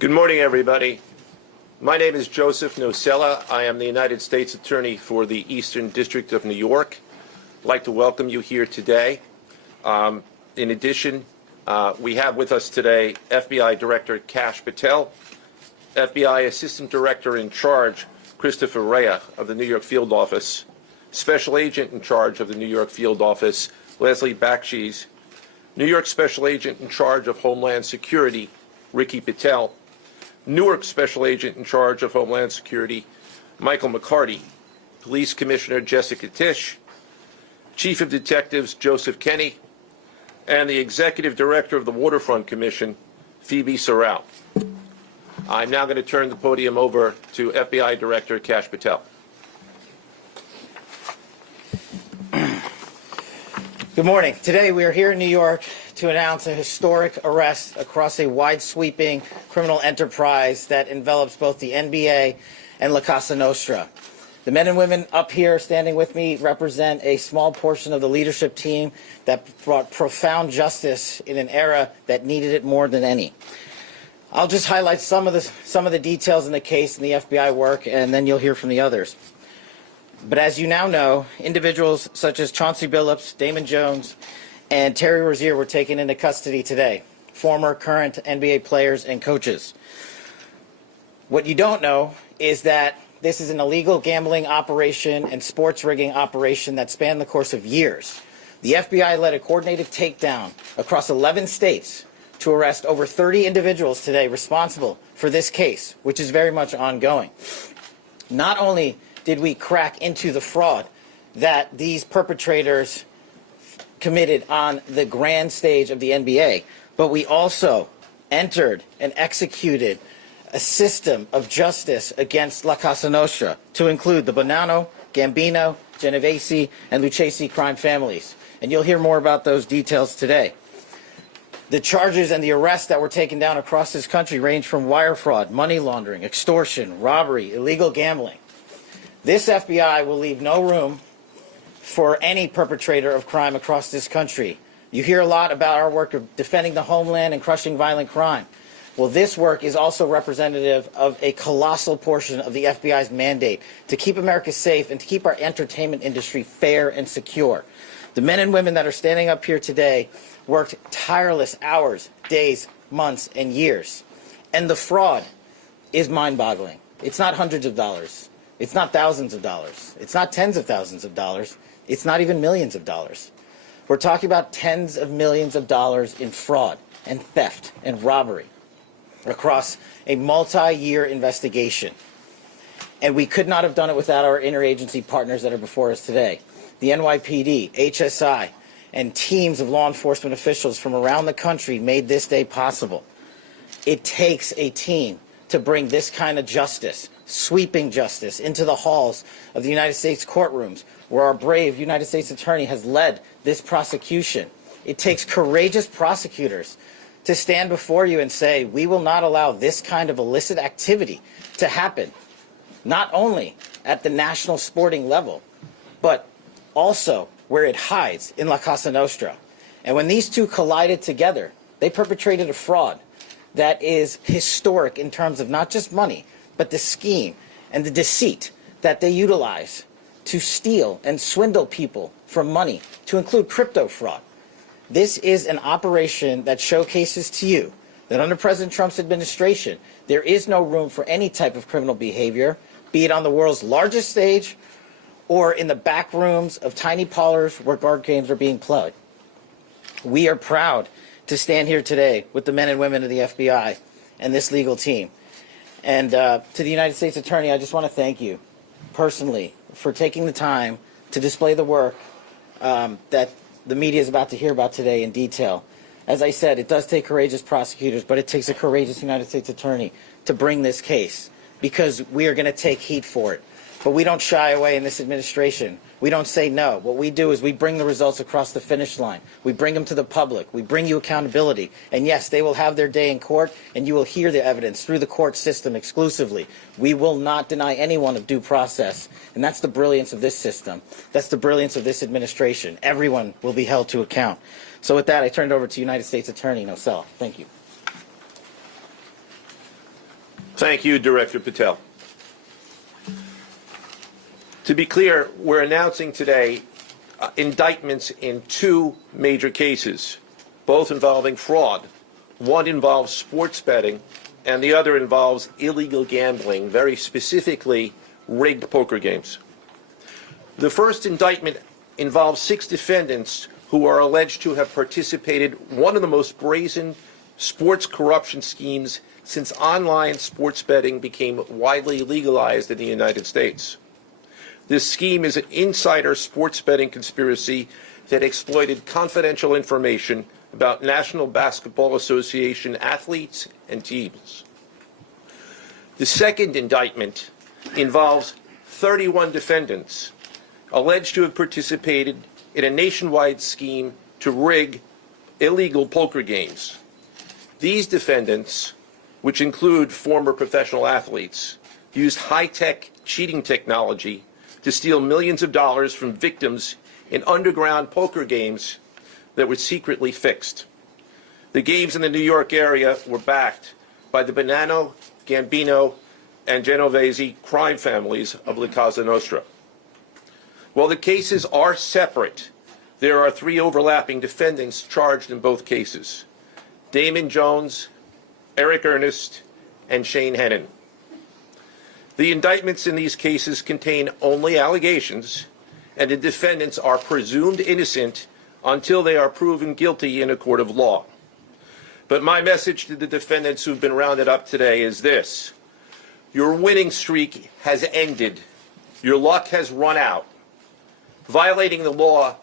Good morning, everybody. My name is Joseph Nocella. I am the United States Attorney for the Eastern District of New York. I'd like to welcome you here today. In addition, we have with us today FBI Director Kash Patel, FBI Assistant Director in Charge Christopher Rea of the New York Field Office, Special Agent in Charge of the New York Field Office Leslie Bakshies, New York Special Agent in Charge of Homeland Security Ricky Patel, Newark Special Agent in Charge of Homeland Security Michael McCarty, Police Commissioner Jessica Tisch, Chief of Detectives Joseph Kenny, and the Executive Director of the Waterfront Commission, Phoebe Sorrell. I'm now going to turn the podium over to FBI Director Kash Patel. Good morning. Today we are here in New York to announce a historic arrest across a wide-sweeping criminal enterprise that envelops both the NBA and La Cosa Nostra. The men and women up here standing with me represent a small portion of the leadership team that brought profound justice in an era that needed it more than any. I'll just highlight some of the details in the case and the FBI work, and then you'll hear from the others. But as you now know, individuals such as Chauncey Billups, Damon Jones, and Terry Rozier were taken into custody today, former, current NBA players and coaches. What you don't know is that this is an illegal gambling operation and sports rigging operation that spanned the course of years. The FBI led a coordinated takedown across 11 states to arrest over 30 individuals today responsible for this case, which is very much ongoing. Not only did we crack into the fraud that these perpetrators committed on the grand stage of the NBA, but we also entered and executed a system of justice against La Cosa Nostra to include the Bonanno, Gambino, Genovese, and Lucchesi crime families. And you'll hear more about those details today. The charges and the arrests that were taken down across this country range from wire fraud, money laundering, extortion, robbery, illegal gambling. This FBI will leave no room for any perpetrator of crime across this country. You hear a lot about our work of defending the homeland and crushing violent crime. Well, this work is also representative of a colossal portion of the FBI's mandate to keep America safe and to keep our entertainment industry fair and secure. The men and women that are standing up here today worked tireless hours, days, months, and years. And the fraud is mind-boggling. It's not hundreds of dollars. It's not thousands of dollars. It's not tens of thousands of dollars. It's not even millions of dollars. We're talking about tens of millions of dollars in fraud and theft and robbery across a multi-year investigation. And we could not have done it without our interagency partners that are before us today. The NYPD, HSI, and teams of law enforcement officials from around the country made this day possible. It takes a team to bring this kind of justice, sweeping justice, into the halls of the United States courtrooms, where our brave United States Attorney has led this prosecution. It takes courageous prosecutors to stand before you and say, we will not allow this kind of illicit activity to happen, not only at the national sporting level, but also where it hides in La Cosa Nostra. And when these two collided together, they perpetrated a fraud that is historic in terms of not just money, but the scheme and the deceit that they utilize to steal and swindle people for money, to include crypto fraud. This is an operation that showcases to you that under President Trump's administration, there is no room for any type of criminal behavior, be it on the world's largest stage or in the back rooms of tiny parlors where guard games are being played. We are proud to stand here today with the men and women of the FBI and this legal team. And to the United States Attorney, I just want to thank you personally for taking the time to display the work that the media is about to hear about today in detail. As I said, it does take courageous prosecutors, but it takes a courageous United States Attorney to bring this case, because we are going to take heat for it. But we don't shy away in this administration. We don't say no. What we do is we bring the results across the finish line. We bring them to the public. We bring you accountability. And yes, they will have their day in court, and you will hear the evidence through the court system exclusively. We will not deny anyone of due process. And that's the brilliance of this system. That's the brilliance of this administration. Everyone will be held to account. So with that, I turn it over to United States Attorney Nocella. Thank you. Thank you, Director Patel. To be clear, we're announcing today indictments in two major cases, both involving fraud. One involves sports betting, and the other involves illegal gambling, very specifically rigged poker games. The first indictment involves 6 defendants who are alleged to have participated in one of the most brazen sports corruption schemes since online sports betting became widely legalized in the United States. This scheme is an insider sports betting conspiracy that exploited confidential information about National Basketball Association athletes and teams. The second indictment involves 31 defendants alleged to have participated in a nationwide scheme to rig illegal poker games. These defendants, which include former professional athletes, used high-tech cheating technology to steal millions of dollars from victims in underground poker games that were secretly fixed. The games in the New York area were backed by the Bonanno, Gambino, and Genovese crime families of La Cosa Nostra. While the cases are separate, there are 3 overlapping defendants charged in both cases: Damon Jones, Eric Ernest, and Shane Hennon. The indictments in these cases contain only allegations, and the defendants are presumed innocent until they are proven guilty in a court of law. But my message to the defendants who've been rounded up today is this: your winning streak has ended. Your luck has run out. Violating the law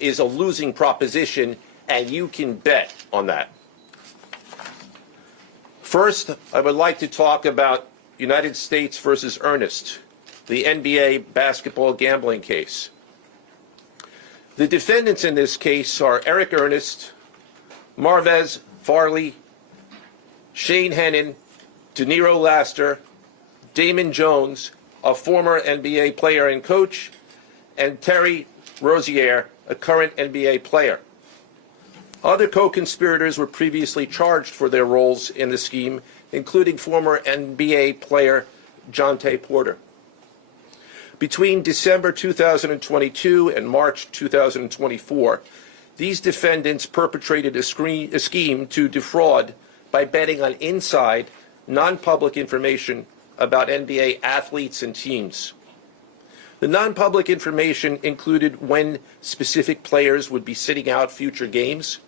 is a losing proposition, and you can bet on that. First, I would like to talk about United States versus Ernest, the NBA basketball gambling case. The defendants in this case are Eric Ernest, Marvez Farley, Shane Hennon, De Niro Laster, Damon Jones, a former NBA player and coach, and Terry Rozier, a current NBA player. Other co-conspirators were previously charged for their roles in the scheme, including former NBA player Jonte Porter. Between December 2022 and March 2024, these defendants perpetrated a scheme to defraud by betting on inside, non-public information about NBA athletes and teams. The non-public information included when specific players would be sitting out future games,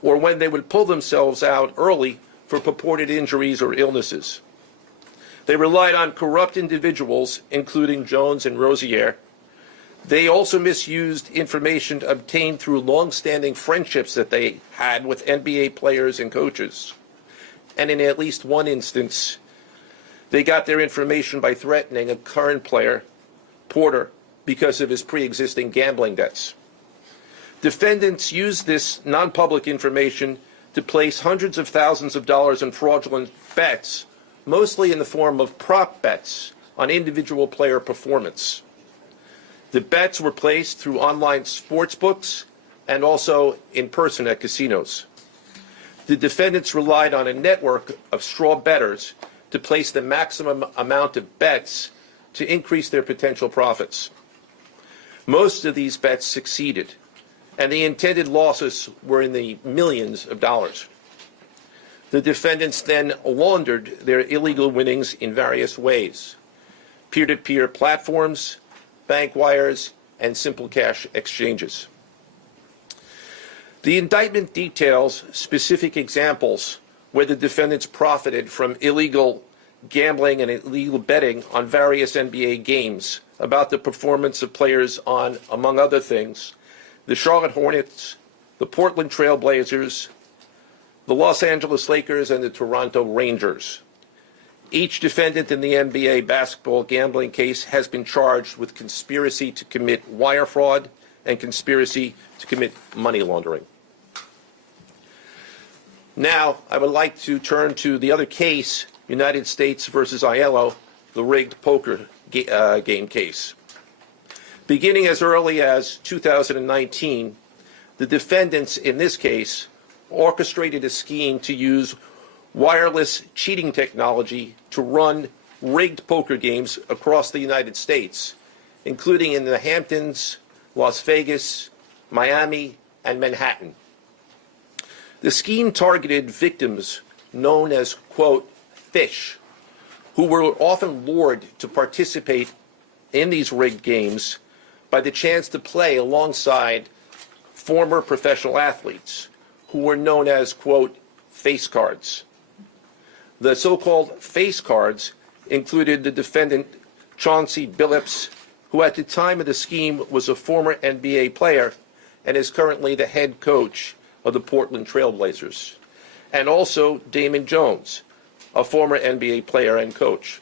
or when they would pull themselves out early for purported injuries or illnesses. They relied on corrupt individuals, including Jones and Rozier. They also misused information obtained through long-standing friendships that they had with NBA players and coaches. And in at least one instance, they got their information by threatening a current player, Porter, because of his pre-existing gambling debts. Defendants used this non-public information to place hundreds of thousands of dollars in fraudulent bets, mostly in the form of prop bets on individual player performance. The bets were placed through online sports books and also in person at casinos. The defendants relied on a network of straw bettors to place the maximum amount of bets to increase their potential profits. Most of these bets succeeded, and the intended losses were in the millions of dollars. The defendants then laundered their illegal winnings in various ways: peer-to-peer platforms, bank wires, and simple cash exchanges. The indictment details specific examples where the defendants profited from illegal gambling and illegal betting on various NBA games about the performance of players on, among other things, the Charlotte Hornets, the Portland Trail Blazers, the Los Angeles Lakers, and the Toronto Rangers. Each defendant in the NBA basketball gambling case has been charged with conspiracy to commit wire fraud and conspiracy to commit money laundering. Now, I would like to turn to the other case, United States versus Aiello, the rigged poker game case. Beginning as early as 2019, the defendants in this case orchestrated a scheme to use wireless cheating technology to run rigged poker games across the United States, including in the Hamptons, Las Vegas, Miami, and Manhattan. The scheme targeted victims known as, quote, fish, who were often lured to participate in these rigged games by the chance to play alongside former professional athletes who were known as, quote, face cards. The so-called face cards included the defendant Chauncey Billups, who at the time of the scheme was a former NBA player and is currently the head coach of the Portland Trail Blazers, and also Damon Jones, a former NBA player and coach.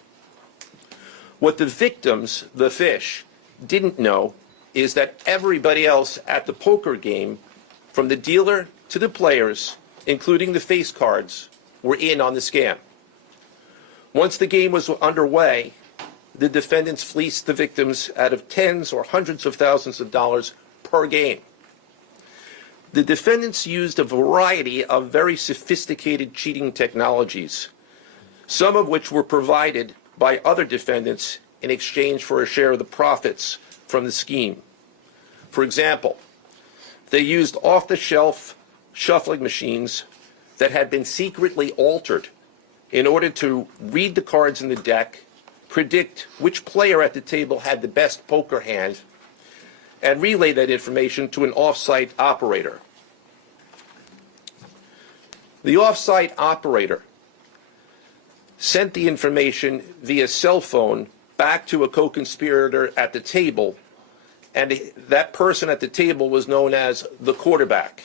What the victims, the fish, didn't know is that everybody else at the poker game, from the dealer to the players, including the face cards, were in on the scam. Once the game was underway, the defendants fleeced the victims out of tens or hundreds of thousands of dollars per game. The defendants used a variety of very sophisticated cheating technologies, some of which were provided by other defendants in exchange for a share of the profits from the scheme. For example, they used off-the-shelf shuffling machines that had been secretly altered in order to read the cards in the deck, predict which player at the table had the best poker hand, and relay that information to an off-site operator. The off-site operator sent the information via cell phone back to a co-conspirator at the table, and that person at the table was known as the quarterback.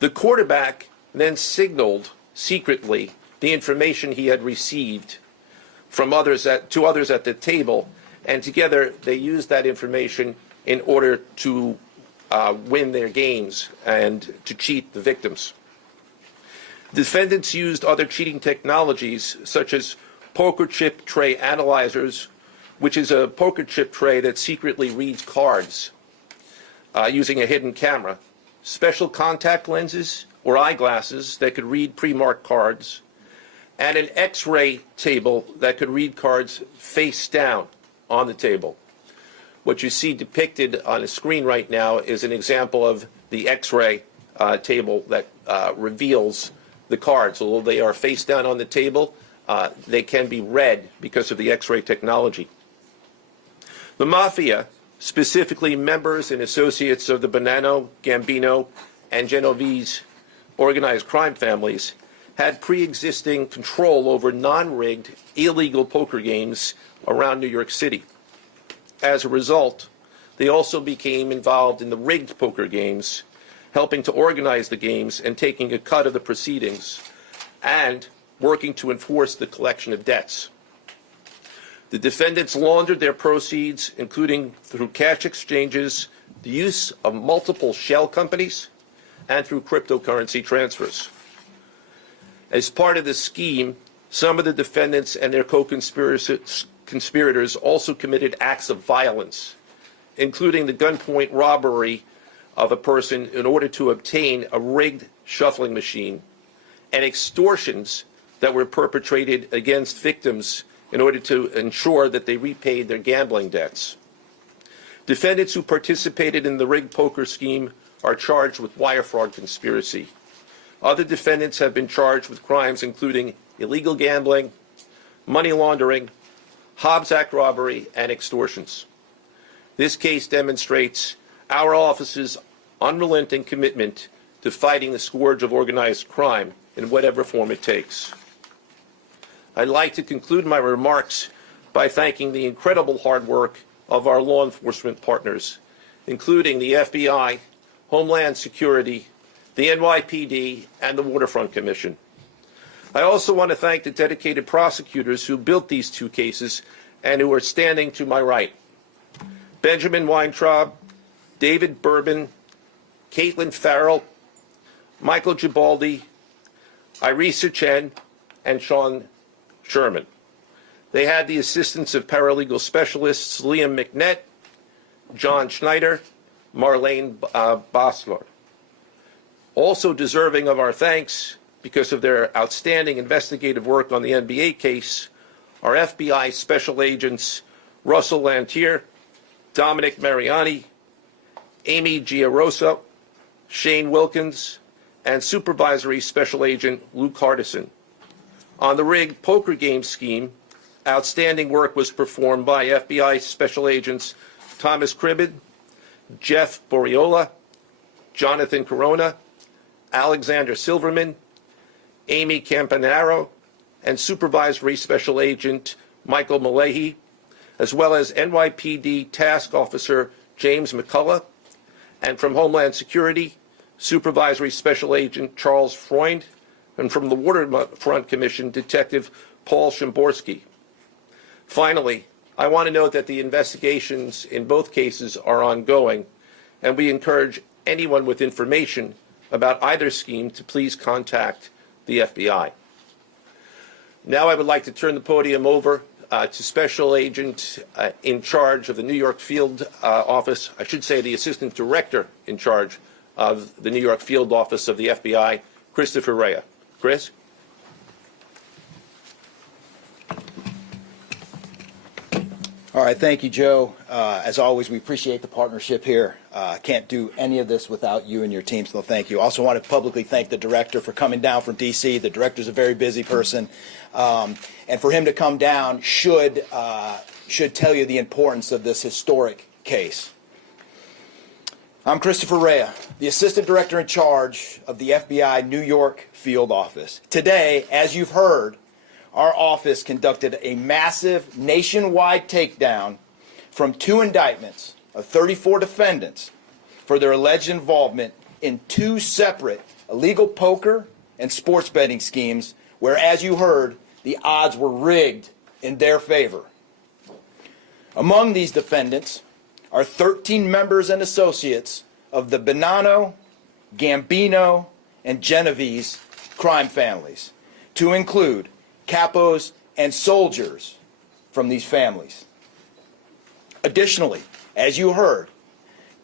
The quarterback then signaled secretly the information he had received from others to others at the table, and together they used that information in order to win their games and to cheat the victims. Defendants used other cheating technologies such as poker chip tray analyzers, which is a poker chip tray that secretly reads cards using a hidden camera, special contact lenses or eyeglasses that could read pre-marked cards, and an X-ray table that could read cards face down on the table. What you see depicted on the screen right now is an example of the X-ray table that reveals the cards. Although they are face down on the table, they can be read because of the X-ray technology. The Mafia, specifically members and associates of the Bonanno, Gambino, and Genovese organized crime families, had pre-existing control over non-rigged, illegal poker games around New York City. As a result, they also became involved in the rigged poker games, helping to organize the games and taking a cut of the proceedings, and working to enforce the collection of debts. The defendants laundered their proceeds, including through cash exchanges, the use of multiple shell companies, and through cryptocurrency transfers. As part of the scheme, some of the defendants and their co-conspirators also committed acts of violence, including the gunpoint robbery of a person in order to obtain a rigged shuffling machine, and extortions that were perpetrated against victims in order to ensure that they repaid their gambling debts. Defendants who participated in the rigged poker scheme are charged with wire fraud conspiracy. Other defendants have been charged with crimes including illegal gambling, money laundering, Hobbs Act robbery, and extortions. This case demonstrates our office's unrelenting commitment to fighting the scourge of organized crime in whatever form it takes. I'd like to conclude my remarks by thanking the incredible hard work of our law enforcement partners, including the FBI, Homeland Security, the NYPD, and the Waterfront Commission. I also want to thank the dedicated prosecutors who built these two cases and who are standing to my right. Benjamin Weintraub, David Bourbon, Caitlin Farrell, Michael Gibaldi, Irisa Chen, and Sean Sherman. They had the assistance of paralegal specialists Liam McNett, John Schneider, Marlene Bosler. Also deserving of our thanks, because of their outstanding investigative work on the NBA case are FBI Special Agents Russell Lantier, Dominic Mariani, Amy Giarosa, Shane Wilkins, and Supervisory Special Agent Luke Hardison. On the rigged poker game scheme, outstanding work was performed by FBI Special Agents Thomas Cribbin, Jeff Boriola, Jonathan Corona, Alexander Silverman, Amy Campanaro, and Supervisory Special Agent Michael Malahy, as well as NYPD Task Officer James McCullough, and from Homeland Security, Supervisory Special Agent Charles Freund, and from the Waterfront Commission, Detective Paul Shimborski. Finally, I want to note that the investigations in both cases are ongoing, and we encourage anyone with information about either scheme to please contact the FBI. Now I would like to turn the podium over to Special Agent in charge of the New York Field Office, I should say the Assistant Director in charge of the New York Field Office of the FBI, Christopher Rea. Chris? All right, thank you, Joe. As always, we appreciate the partnership here. Can't do any of this without you and your team, so thank you. Also want to publicly thank the director for coming down from D.C. The director's a very busy person, and for him to come down should tell you the importance of this historic case. I'm Christopher Rea, the Assistant Director in charge of the FBI New York Field Office. Today, as you've heard, our office conducted a massive nationwide takedown from 2 indictments of 34 defendants for their alleged involvement in 2 separate illegal poker and sports betting schemes where, as you heard, the odds were rigged in their favor. Among these defendants are 13 members and associates of the Bonanno, Gambino, and Genovese crime families, to include capos and soldiers from these families. Additionally, as you heard,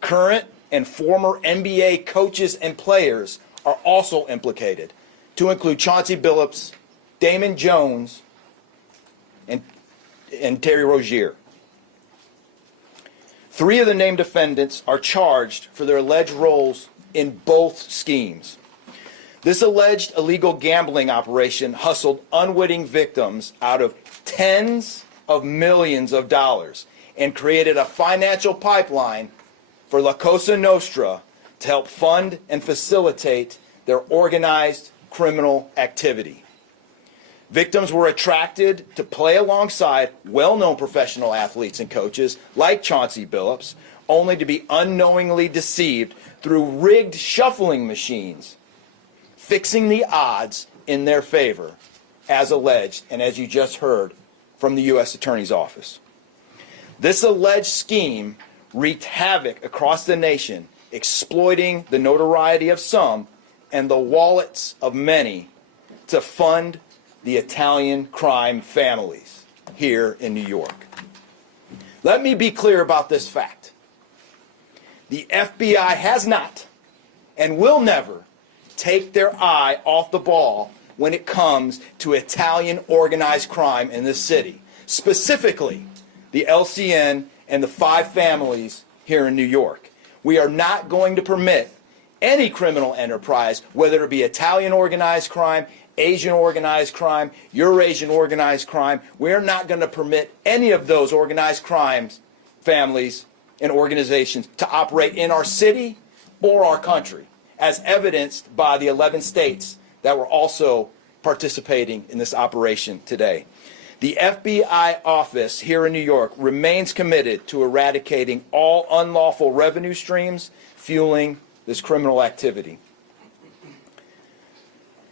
current and former NBA coaches and players are also implicated, to include Chauncey Billups, Damon Jones, and Terry Rozier. 3 of the named defendants are charged for their alleged roles in both schemes. This alleged illegal gambling operation hustled unwitting victims out of tens of millions of dollars and created a financial pipeline for La Cosa Nostra to help fund and facilitate their organized criminal activity. Victims were attracted to play alongside well-known professional athletes and coaches like Chauncey Billups, only to be unknowingly deceived through rigged shuffling machines, fixing the odds in their favor, as alleged, and as you just heard from the U.S. Attorney's Office. This alleged scheme wreaked havoc across the nation, exploiting the notoriety of some and the wallets of many to fund the Italian crime families here in New York. Let me be clear about this fact. The FBI has not and will never take their eye off the ball when it comes to Italian organized crime in this city, specifically the LCN and the 5 families here in New York. We are not going to permit any criminal enterprise, whether it be Italian organized crime, Asian organized crime, Eurasian organized crime. We're not going to permit any of those organized crimes, families, and organizations to operate in our city or our country, as evidenced by the 11 states that were also participating in this operation today. The FBI office here in New York remains committed to eradicating all unlawful revenue streams fueling this criminal activity.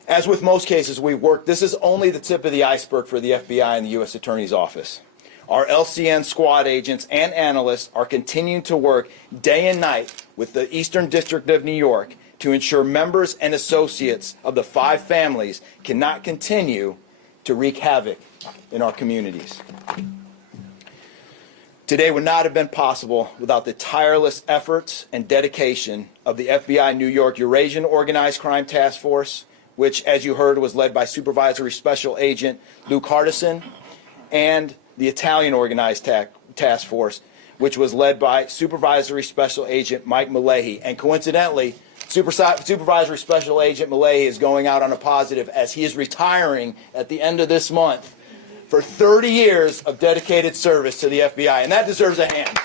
As with most cases we've worked, this is only the tip of the iceberg for the FBI and the U.S. Attorney's Office. Our LCN squad agents and analysts are continuing to work day and night with the Eastern District of New York to ensure members and associates of the 5 families cannot continue to wreak havoc in our communities. Today would not have been possible without the tireless efforts and dedication of the FBI New York Eurasian Organized Crime Task Force, which, as you heard, was led by Supervisory Special Agent Luke Hardison, and the Italian Organized Task Force, which was led by Supervisory Special Agent Mike Malahi. And coincidentally, Supervisory Special Agent Malahi is going out on a positive as he is retiring at the end of this month for 30 years of dedicated service to the FBI, and that deserves a hand.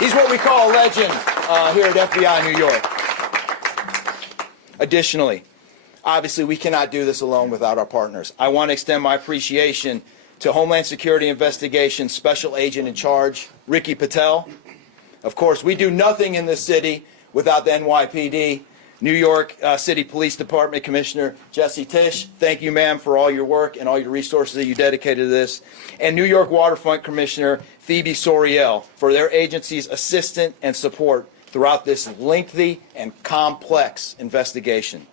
He's what we call a legend here at FBI New York. Additionally, obviously we cannot do this alone without our partners. I want to extend my appreciation to Homeland Security Investigations Special Agent in Charge, Ricky Patel. Of course, we do nothing in this city without the NYPD. New York City Police Department Commissioner Jesse Tisch, thank you, ma'am, for all your work and all your resources that you dedicated to this. And New York Waterfront Commissioner Phoebe Soriel for their agency's assistance and support throughout this lengthy and complex investigation.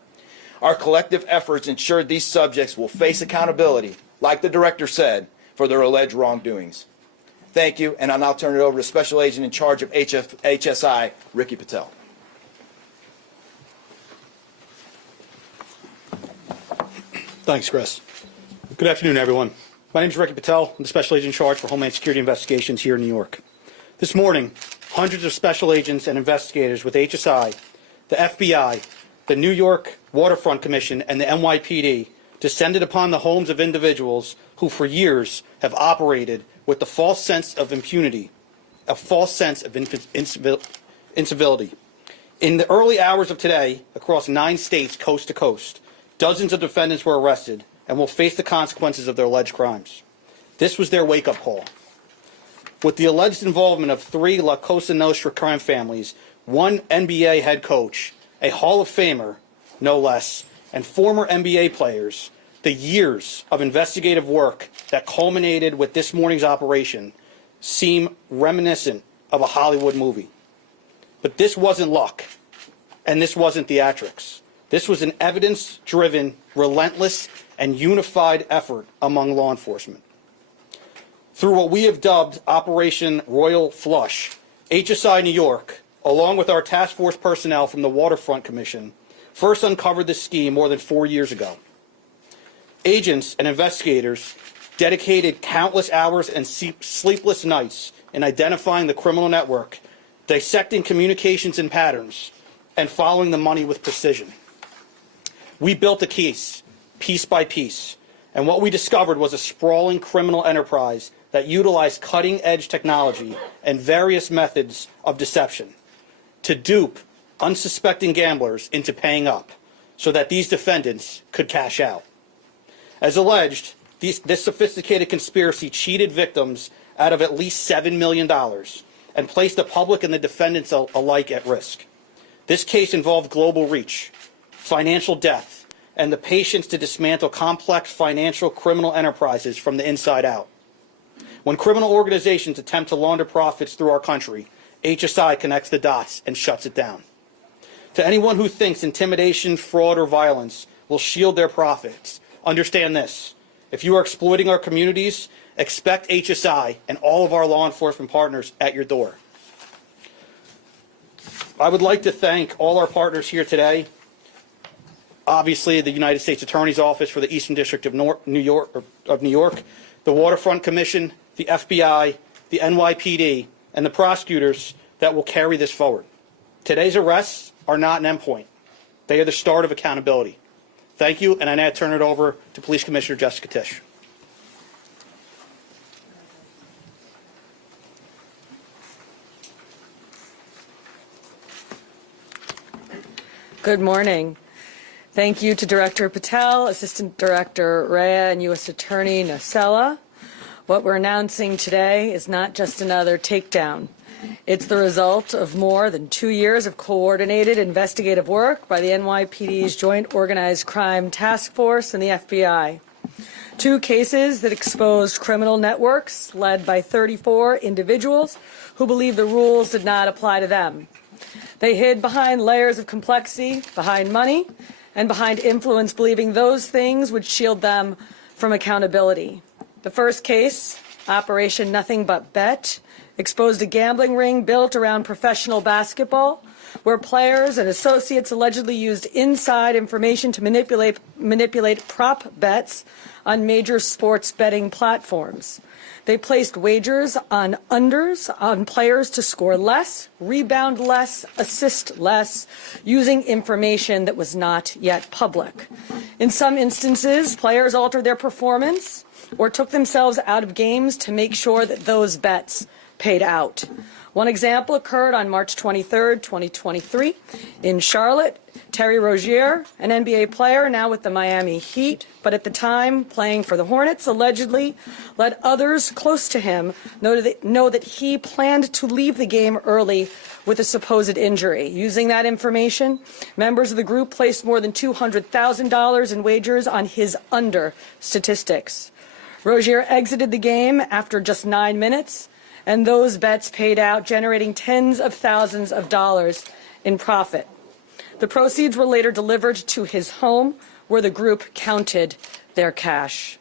Our collective efforts ensured these subjects will face accountability, like the director said, for their alleged wrongdoings. Thank you, and I'll now turn it over to Special Agent in charge of HSI, Ricky Patel. Thanks, Chris. Good afternoon, everyone. My name is Ricky Patel. I'm the Special Agent in charge for Homeland Security Investigations here in New York. This morning, hundreds of special agents and investigators with HSI, the FBI, the New York Waterfront Commission, and the NYPD descended upon the homes of individuals who for years have operated with the false sense of impunity, a false sense of incivility. In the early hours of today, across 9 states coast to coast, dozens of defendants were arrested and will face the consequences of their alleged crimes. This was their wake-up call. With the alleged involvement of 3 La Cosa Nostra crime families, 1 NBA head coach, a Hall of Famer, no less, and former NBA players, the years of investigative work that culminated with this morning's operation seem reminiscent of a Hollywood movie. But this wasn't luck, and this wasn't theatrics. This was an evidence-driven, relentless, and unified effort among law enforcement. Through what we have dubbed Operation Royal Flush, HSI New York, along with our task force personnel from the Waterfront Commission, first uncovered this scheme more than 4 years ago. Agents and investigators dedicated countless hours and sleepless nights in identifying the criminal network, dissecting communications and patterns, and following the money with precision. We built a case, piece by piece, and what we discovered was a sprawling criminal enterprise that utilized cutting-edge technology and various methods of deception to dupe unsuspecting gamblers into paying up so that these defendants could cash out. As alleged, this sophisticated conspiracy cheated victims out of at least $7 million and placed the public and the defendants alike at risk. This case involved global reach, financial depth, and the patience to dismantle complex financial criminal enterprises from the inside out. When criminal organizations attempt to launder profits through our country, HSI connects the dots and shuts it down. To anyone who thinks intimidation, fraud, or violence will shield their profits, understand this. If you are exploiting our communities, expect HSI and all of our law enforcement partners at your door. I would like to thank all our partners here today. Obviously, the United States Attorney's Office for the Eastern District of New York, the Waterfront Commission, the FBI, the NYPD, and the prosecutors that will carry this forward. Today's arrests are not an endpoint. They are the start of accountability. Thank you, and I now turn it over to Police Commissioner Jessica Tisch. Good morning. Thank you to Director Patel, Assistant Director Rea, and U.S. Attorney Nocella. What we're announcing today is not just another takedown. It's the result of more than 2 years of coordinated investigative work by the NYPD's Joint Organized Crime Task Force and the FBI. 2 cases that exposed criminal networks led by 34 individuals who believed the rules did not apply to them. They hid behind layers of complexity, behind money, and behind influence, believing those things would shield them from accountability. The first case, Operation Nothing But Bet, exposed a gambling ring built around professional basketball where players and associates allegedly used inside information to manipulate prop bets on major sports betting platforms. They placed wagers on unders on players to score less, rebound less, assist less, using information that was not yet public. In some instances, players altered their performance or took themselves out of games to make sure that those bets paid out. One example occurred on March 23, 2023, in Charlotte. Terry Rozier, an NBA player now with the Miami Heat, but at the time playing for the Hornets, allegedly let others close to him know that he planned to leave the game early with a supposed injury. Using that information, members of the group placed more than $200,000 in wagers on his under statistics. Rozier exited the game after just 9 minutes, and those bets paid out, generating tens of thousands of dollars in profit. The proceeds were later delivered to his home, where the group counted their cash.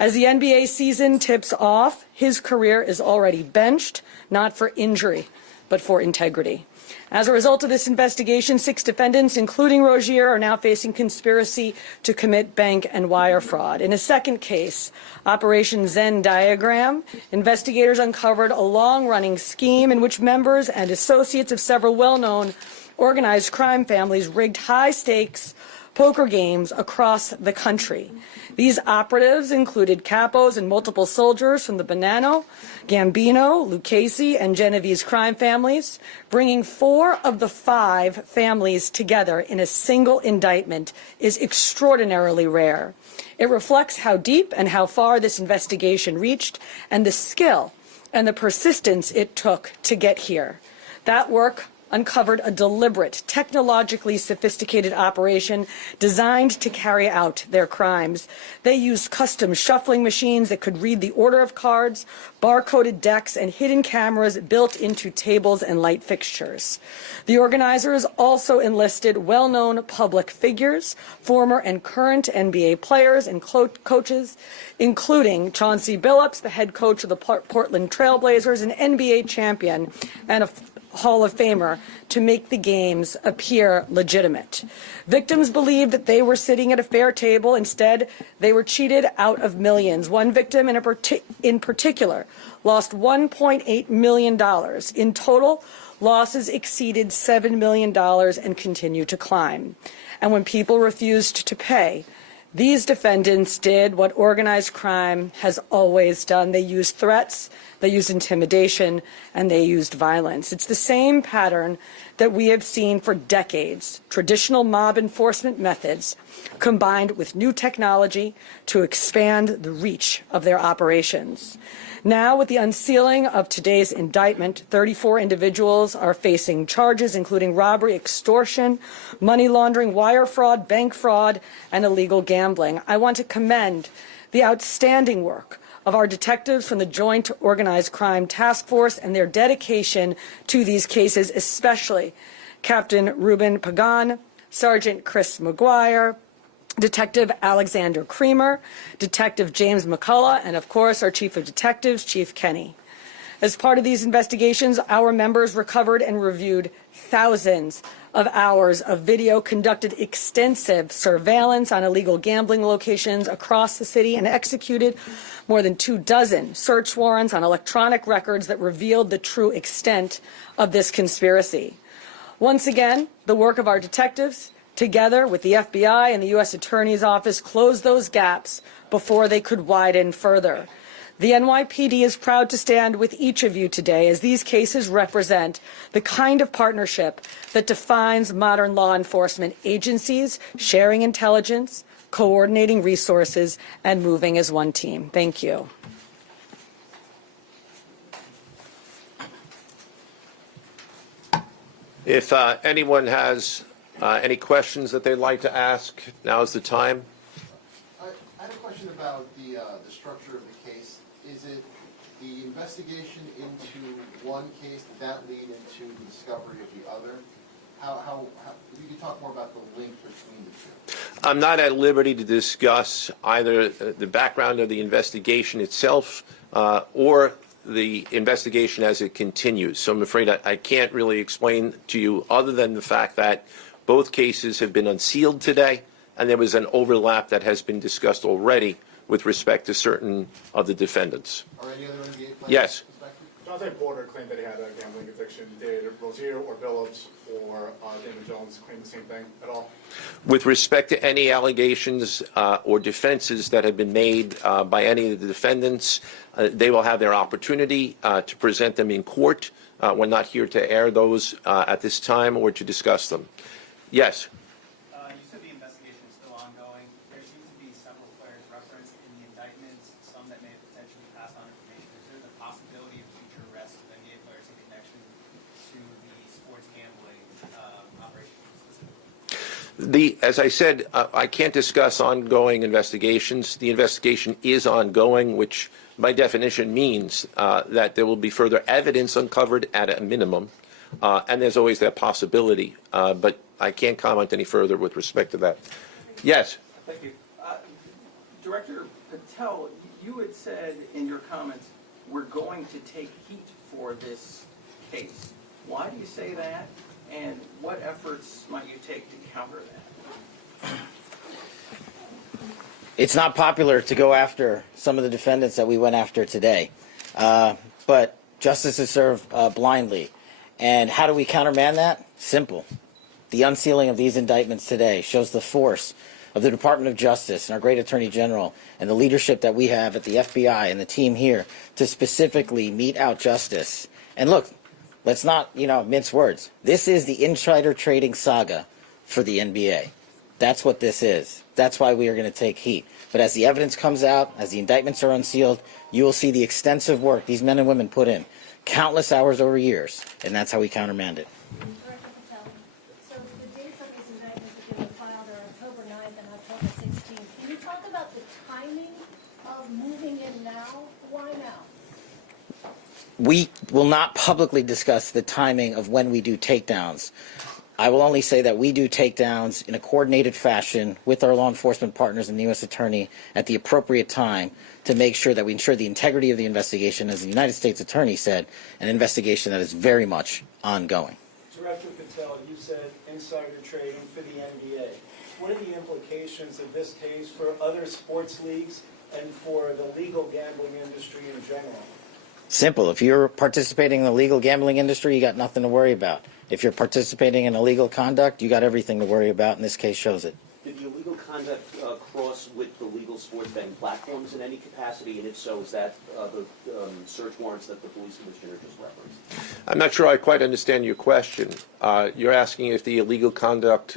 As the NBA season tips off, his career is already benched, not for injury, but for integrity. As a result of this investigation, 6 defendants, including Rozier, are now facing conspiracy to commit bank and wire fraud. In a second case, Operation Zen Diagram, investigators uncovered a long-running scheme in which members and associates of several well-known organized crime families rigged high-stakes poker games across the country. These operatives included capos and multiple soldiers from the Bonanno, Gambino, Lucchese, and Genovese crime families, bringing 4 of the 5 families together in a single indictment is extraordinarily rare. It reflects how deep and how far this investigation reached and the skill and the persistence it took to get here. That work uncovered a deliberate, technologically sophisticated operation designed to carry out their crimes. They used custom shuffling machines that could read the order of cards, barcoded decks, and hidden cameras built into tables and light fixtures. The organizers also enlisted well-known public figures, former and current NBA players and coaches, including Chauncey Billups, the head coach of the Portland Trail Blazers, an NBA champion, and a Hall of Famer, to make the games appear legitimate. Victims believed that they were sitting at a fair table. Instead, they were cheated out of millions. One victim in particular lost $1.8 million. In total, losses exceeded $7 million and continue to climb. And when people refused to pay, these defendants did what organized crime has always done. They used threats, they used intimidation, and they used violence. It's the same pattern that we have seen for decades. Traditional mob enforcement methods combined with new technology to expand the reach of their operations. Now, with the unsealing of today's indictment, 34 individuals are facing charges, including robbery, extortion, money laundering, wire fraud, bank fraud, and illegal gambling. I want to commend the outstanding work of our detectives from the Joint Organized Crime Task Force and their dedication to these cases, especially Captain Ruben Pagan, Sergeant Chris McGuire, Detective Alexander Creamer, Detective James McCullough, and of course our Chief of Detectives, Chief Kenny. As part of these investigations, our members recovered and reviewed thousands of hours of video, conducted extensive surveillance on illegal gambling locations across the city, and executed more than 24 search warrants on electronic records that revealed the true extent of this conspiracy. Once again, the work of our detectives, together with the FBI and the U.S. Attorney's Office, closed those gaps before they could widen further. The NYPD is proud to stand with each of you today, as these cases represent the kind of partnership that defines modern law enforcement agencies, sharing intelligence, coordinating resources, and moving as one team. Thank you. If anyone has any questions that they'd like to ask, now is the time. I had a question about the structure of the case. Is it the investigation into one case, did that lead into the discovery of the other? How if you could talk more about the link between the two. I'm not at liberty to discuss either the background of the investigation itself or the investigation as it continues. So I'm afraid I can't really explain to you other than the fact that both cases have been unsealed today, and there was an overlap that has been discussed already with respect to certain of the defendants. Are any other NBA players Yes. suspected? Jonathan Porter claimed that he had a gambling addiction. Did Rozier or Billups or Damon Jones claim the same thing at all? With respect to any allegations or defenses that have been made by any of the defendants, they will have their opportunity to present them in court. We're not here to air those at this time or to discuss them. Yes. You said the investigation is still ongoing. There seems to be several players referenced in the indictments, some that may have potentially passed on information. Is there the possibility of future arrests of NBA players in connection to the sports gambling operation specifically? As I said, I can't discuss ongoing investigations. The investigation is ongoing, which by definition means that there will be further evidence uncovered at a minimum, and there's always that possibility. But I can't comment any further with respect to that. Yes. Thank you. Director Patel, you had said in your comments, we're going to take heat for this case. Why do you say that, and what efforts might you take to counter that? It's not popular to go after some of the defendants that we went after today, but justice is served blindly. And how do we countermand that? Simple. The unsealing of these indictments today shows the force of the Department of Justice and our great Attorney General and the leadership that we have at the FBI and the team here to specifically mete out justice. And look, let's not, mince words. This is the insider trading saga for the NBA. That's what this is. That's why we are going to take heat. But as the evidence comes out, as the indictments are unsealed, you will see the extensive work these men and women put in, countless hours over years, and that's how we countermand it. Director Patel, so the dates of these indictments that they were filed are October 9th and October 16th. Can you talk about the timing of moving in now? Why now? We will not publicly discuss the timing of when we do takedowns. I will only say that we do takedowns in a coordinated fashion with our law enforcement partners and the U.S. Attorney at the appropriate time to make sure that we ensure the integrity of the investigation, as the United States Attorney said, an investigation that is very much ongoing. Director Patel, you said insider trading for the NBA. What are the implications of this case for other sports leagues and for the legal gambling industry in general? Simple. If you're participating in the legal gambling industry, you got nothing to worry about. If you're participating in illegal conduct, you got everything to worry about, and this case shows it. Did the illegal conduct cross with the legal sports betting platforms in any capacity? And if so, is that the search warrants that the police commissioner just referenced? I'm not sure I quite understand your question. You're asking if the illegal conduct...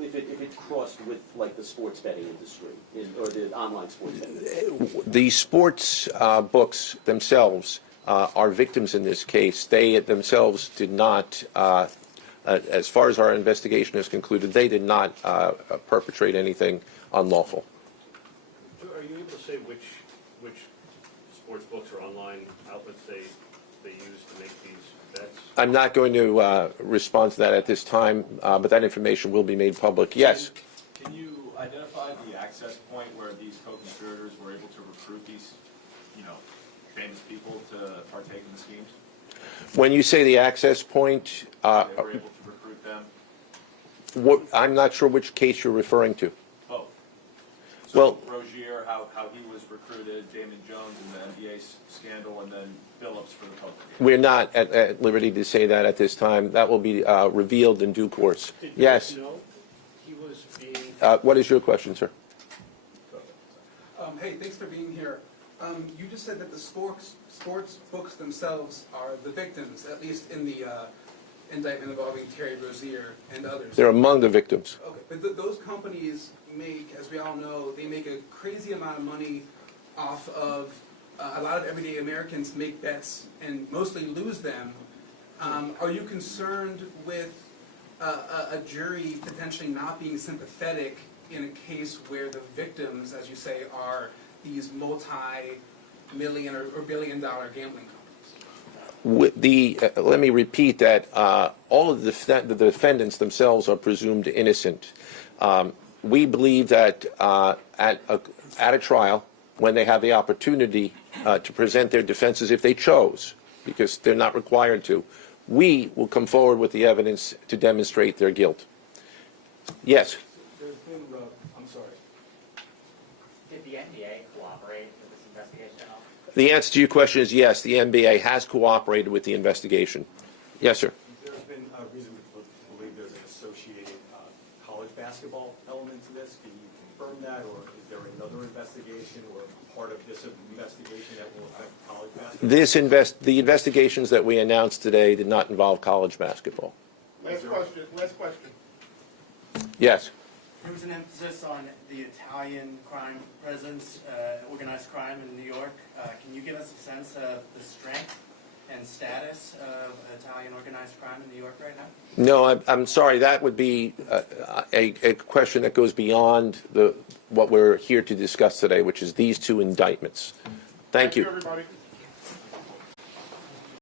If it crossed with, like, the sports betting industry, or the online sports betting? The sports books themselves are victims in this case. They themselves did not, as far as our investigation has concluded, they did not perpetrate anything unlawful. Are you able to say which sports books or online outlets they use to make these bets? I'm not going to respond to that at this time, but that information will be made public. Yes? Can you identify the access point where these co-conspirators were able to recruit these, famous people to partake in the schemes? When you say the access point, They were able to recruit them? I'm not sure which case you're referring to. Both. So Well, Rozier, how he was recruited, Damon Jones in the NBA scandal, and then Billups for the poker game. We're not at liberty to say that at this time. That will be revealed in due course. Yes. Did you know he was being... What is your question, sir? Hey, thanks for being here. You just said that the sports books themselves are the victims, at least in the indictment involving Terry Rozier and others. They're among the victims. Okay, but those companies make, as we all know, they make a crazy amount of money off of a lot of everyday Americans make bets and mostly lose them. Are you concerned with a jury potentially not being sympathetic in a case where the victims, as you say, are these multi-million or billion-dollar gambling companies? Let me repeat that all of the defendants themselves are presumed innocent. We believe that at a trial, when they have the opportunity to present their defenses if they chose, because they're not required to. We will come forward with the evidence to demonstrate their guilt. Yes? There's been, I'm sorry. Did the NBA cooperate with this investigation at all? The answer to your question is yes, the NBA has cooperated with the investigation. Yes, sir. There's been a reason to believe there's an associated college basketball element to this. Can you confirm that, or is there another investigation or part of this investigation that will affect college basketball? The investigations that we announced today did not involve college basketball. Last question, last question. Yes. There was an emphasis on the Italian crime presence, organized crime in New York. Can you give us a sense of the strength and status of Italian organized crime in New York right now? No, I'm sorry. That would be a question that goes beyond what we're here to discuss today, which is these two indictments. Thank you. Everybody.